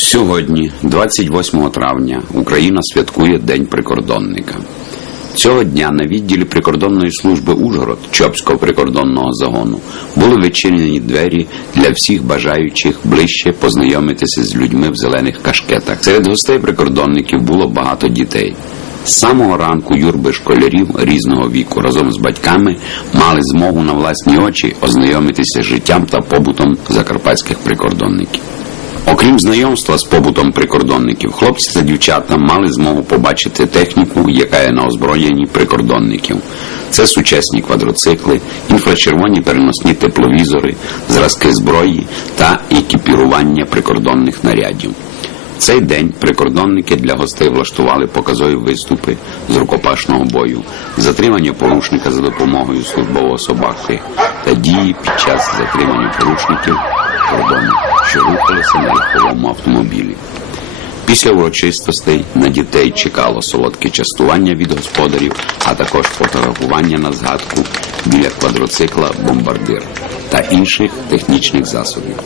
Сьогодні, 28 травня, Україна святкує День прикордонника. Цього дня на відділі прикордонної служби Ужгород Чопського прикордонного загону були відчинені двері для всіх бажаючих ближче познайомитися з людьми в зелених кашкетах. Серед гостей прикордонників було багато дітей. З самого ранку юрби школярів різного віку разом з батьками мали змогу на власні очі ознайомитися з життям та побутом закарпатських прикордонників. Окрім знайомства з побутом прикордонників, хлопці та дівчата мали змогу побачити техніку, яка є на озброєнні прикордонників. Це сучасні квадроцикли, інфрачервоні переносні тепловізори, зразки зброї та екіпірування прикордонних нарядів. Цей день прикордонники для гостей влаштували показові виступи з рукопашного бою, затримання порушника за допомогою службового собаки та дії під час затримання порушників кордону, що рухалися на легковому автомобілі. Після урочистостей на дітей чекало солодке частування від господарів, а також фотографування на згадку біля квадроцикла бомбардир та інших технічних засобів.